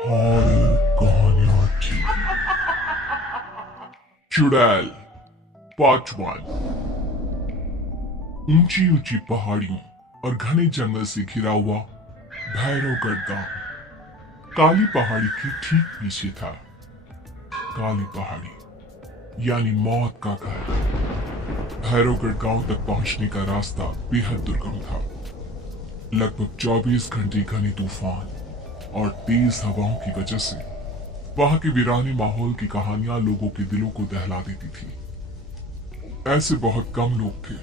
Horror कहानियां TV चुड़ैल part 1। ऊंची ऊंची पहाड़ियों और घने जंगल से घिरा हुआ भैरवगढ़ गांव काली पहाड़ी के ठीक पीछे था। काली पहाड़ी यानी मौत का घर। भैरवगढ़ गांव तक पहुंचने का रास्ता बेहद दुर्गम था। लगभग 24 घंटे घने तूफान और तेज हवाओं की वजह से वहां के वीरानी माहौल की कहानियां लोगों के दिलों को दहला देती थी। ऐसे बहुत कम लोग थे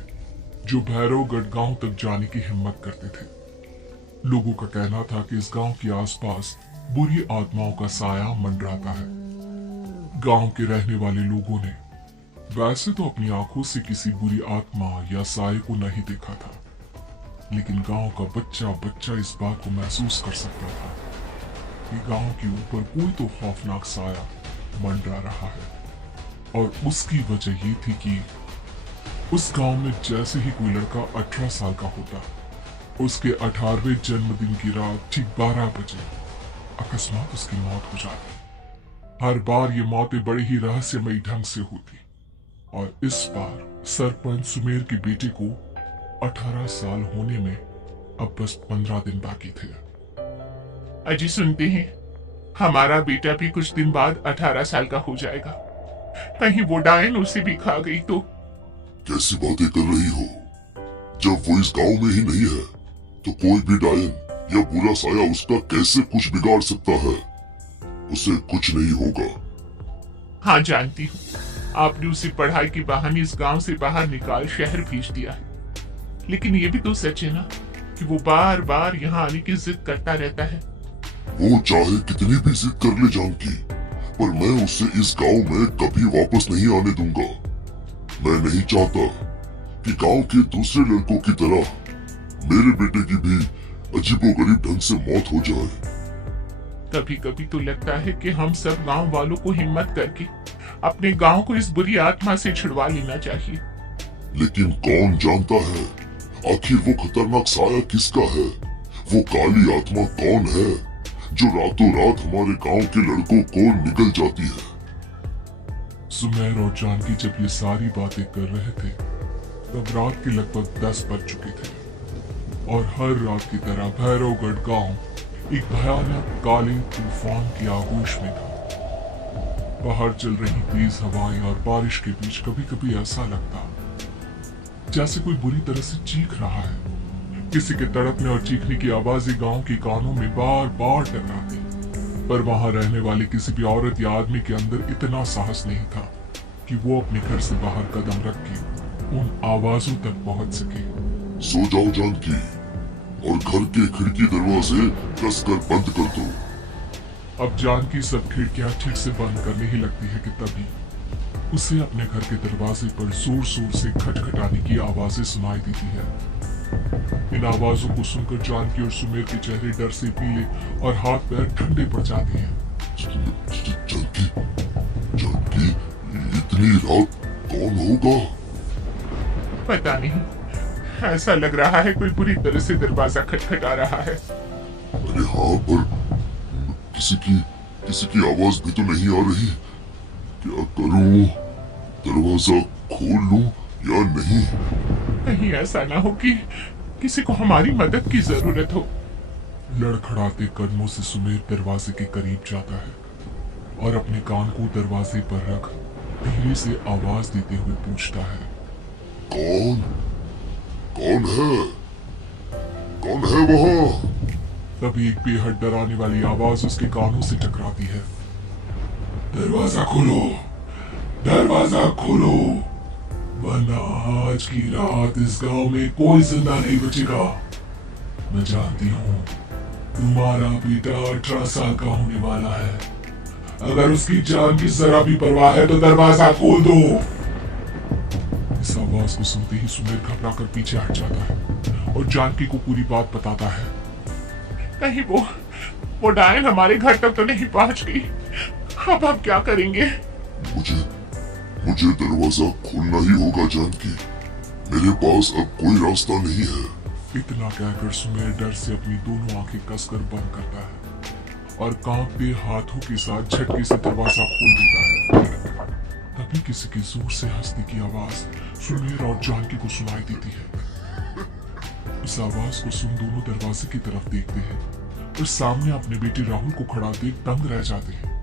जो भैरवगढ़ गांव तक जाने की हिम्मत करते थे। लोगों का कहना था कि इस गांव के आसपास बुरी आत्माओं का साया मंडराता है। गांव के रहने वाले लोगों ने वैसे तो अपनी आंखों से किसी बुरी आत्मा या साये को नहीं देखा था, लेकिन गांव का बच्चा बच्चा इस बात को महसूस कर सकता था कि गांव के ऊपर कोई तो खौफनाक साया मंडरा रहा है। और उसकी वजह ये थी कि उस गांव में जैसे ही कोई लड़का 18 साल का होता, उसके 18वें जन्मदिन की रात ठीक 12 बजे अकस्मात उसकी मौत हो जाती। हर बार ये मौतें बड़े ही रहस्यमयी ढंग से होती और इस बार सरपंच सुमेर के बेटे को 18 साल होने में अब बस 15 दिन बाकी थे। अजी सुनते हैं, हमारा बेटा भी कुछ दिन बाद 18 साल का हो जाएगा। कहीं वो डायन उसे भी खा गई तो? कैसी बातें कर रही हो? जब वो इस गांव में ही नहीं है तो कोई भी डायन या बुरा साया उसका कैसे कुछ बिगाड़ सकता है? उसे कुछ नहीं होगा। हाँ जानती हूँ, आपने उसे पढ़ाई के बहाने इस गांव से बाहर निकाल शहर भेज दिया है, लेकिन ये भी तो सच है ना कि वो बार बार यहाँ आने की जिद करता रहता है। वो चाहे कितनी भी जिद कर ले जानकी, पर मैं उसे इस गांव में कभी वापस नहीं आने दूंगा। मैं नहीं चाहता कि गांव के दूसरे लड़कों की तरह मेरे बेटे की भी अजीबोगरीब ढंग से मौत हो जाए। कभी कभी तो लगता है कि हम सब गांव वालों को हिम्मत करके अपने गांव को इस बुरी आत्मा से छुड़वा लेना चाहिए। लेकिन कौन जानता है आखिर वो खतरनाक साया किसका है? वो काली आत्मा कौन है जो रातों रात हमारे गांव के लड़कों को निगल जाती है? सुमेर और जानकी जब ये सारी बातें कर रहे थे तब रात के लगभग 10 बज चुके थे और हर रात की तरह भैरवगढ़ गांव एक भयानक काले तूफान की आगोश में था। बाहर चल रही तेज हवाएं और बारिश के बीच कभी कभी ऐसा लगता जैसे कोई बुरी तरह से चीख रहा है। किसी के तड़पने और चीखने की आवाजें गांव के कानों में बार बार टकराती, पर वहां रहने वाले किसी भी औरत या आदमी के अंदर इतना साहस नहीं था कि वो अपने घर से बाहर कदम रख के उन आवाजों तक पहुंच सके। सो जाओ जानकी और घर के खिड़की दरवाजे कसकर बंद कर दो। अब जानकी सब खिड़कियां ठीक से बंद करने ही लगती है कि तभी उसे अपने घर के दरवाजे पर जोर जोर से खटखटाने की आवाजें सुनाई देती है। इन आवाजों को सुनकर जानकी और सुमेर के चेहरे डर से पीले और हाथ पैर ठंडे पड़ जाते हैं। जानकी, जानकी, इतनी रात कौन होगा? पता नहीं, ऐसा लग रहा है कोई बुरी तरह से दरवाजा खटखटा रहा है। अरे हाँ, पर किसी की आवाज भी तो नहीं आ रही। क्या करूं? दरवाजा खोल लूं या नहीं? कहीं ऐसा ना हो कि किसी को हमारी मदद की जरूरत हो। लड़खड़ाते कदमों से सुमेर दरवाजे के करीब जाता है और अपने कान को दरवाजे पर रख धीरे से आवाज देते हुए पूछता है, कौन? कौन है? कौन है वहाँ? तभी एक बेहद डराने वाली आवाज उसके कानों से टकराती है। दरवाजा खोलो, दरवाजा खोलो, वरना आज की रात इस गांव में कोई जिंदा नहीं बचेगा। मैं जानती हूँ तुम्हारा बेटा 18 साल का होने वाला है। अगर उसकी जान की जरा भी परवाह है तो दरवाजा खोल दो। इस आवाज को सुनते ही सुमेर घबरा कर पीछे हट जाता है और जानकी को पूरी बात बताता है। कहीं वो डायन हमारे घर तक तो नहीं पहुंच गई? अब हम क्या करेंगे? मुझे दरवाजा खोलना ही होगा जानकी। मेरे पास अब कोई रास्ता नहीं है। इतना कहकर सुमेर डर से अपनी दोनों आंखें कसकर बंद करता है और कांपते हाथों के साथ झटके से दरवाजा खोल देता है। तभी किसी की जोर से हंसने की आवाज सुमेर और जानकी को सुनाई देती है। इस आवाज को सुन दोनों दरवाजे की तरफ देखते हैं और सामने अपने बेटे राहुल को खड़ा देख दंग रह जाते हैं।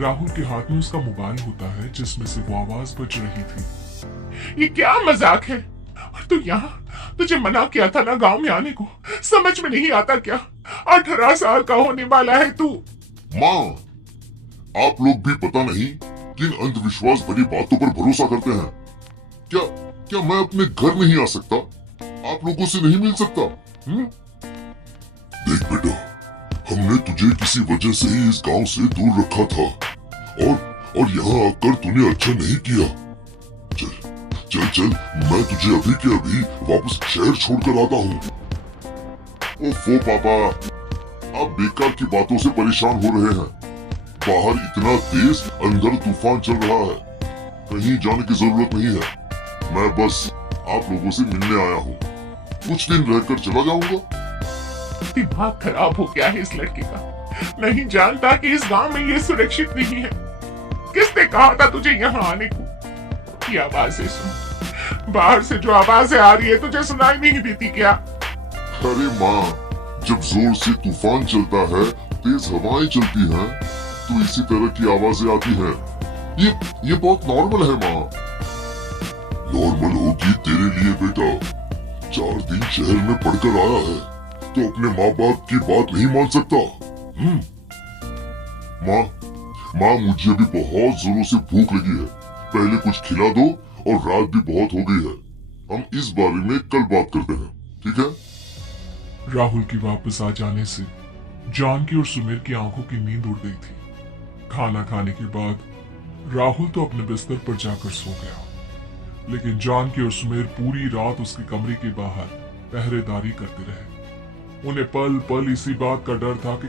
राहुल के हाथ में उसका मोबाइल होता है जिसमें से वो आवाज बज रही थी। ये क्या मजाक है? और तू यहाँ, तुझे मना किया था ना गांव में आने को, समझ में नहीं आता क्या? 18 साल का होने वाला है तू। माँ, आप लोग भी पता नहीं किन अंधविश्वास भरी बातों पर भरोसा करते हैं। क्या क्या मैं अपने घर नहीं आ सकता? आप लोगों से नहीं मिल सकता? देख बेटा, हमने तुझे किसी वजह से ही इस गांव से दूर रखा था और यहाँ आकर तूने अच्छा नहीं किया। चल चल चल, मैं तुझे अभी के अभी वापस शहर छोड़कर आता हूँ। ओफो पापा, आप बेकार की बातों से परेशान हो रहे हैं। बाहर इतना तेज अंदर तूफान चल रहा है, कहीं जाने की जरूरत नहीं है। मैं बस आप लोगों से मिलने आया हूँ, कुछ दिन रहकर चला जाऊंगा। दिमाग खराब हो गया है इस लड़के का, नहीं जानता कि इस गांव में ये सुरक्षित नहीं है। किसने कहा था तुझे यहाँ आने को? ये आवाजें सुन, बाहर से जो आवाजें आ रही है तुझे सुनाई नहीं देती क्या? अरे माँ, जब जोर से तूफान चलता है, तेज हवाएं चलती हैं, तो इसी तरह की आवाजें आती हैं। ये बहुत नॉर्मल है माँ। नॉर्मल होगी तेरे लिए बेटा। 4 दिन शहर में पढ़कर आया है तो अपने माँ बाप की बात नहीं मान सकता। माँ, मुझे भी बहुत जोरों से भूख लगी है, पहले कुछ खिला दो, और रात भी बहुत हो गई है। हम इस बारे में कल बात करते हैं, ठीक है? राहुल के वापस आ जाने से जानकी और सुमेर की आंखों की नींद उड़ गई थी। खाना खाने के बाद राहुल तो अपने बिस्तर पर जाकर सो गया, लेकिन जानकी और सुमेर पूरी रात उसके कमरे के बाहर पहरेदारी करते रहे। उन्हें पल पल इसी बात का डर था कि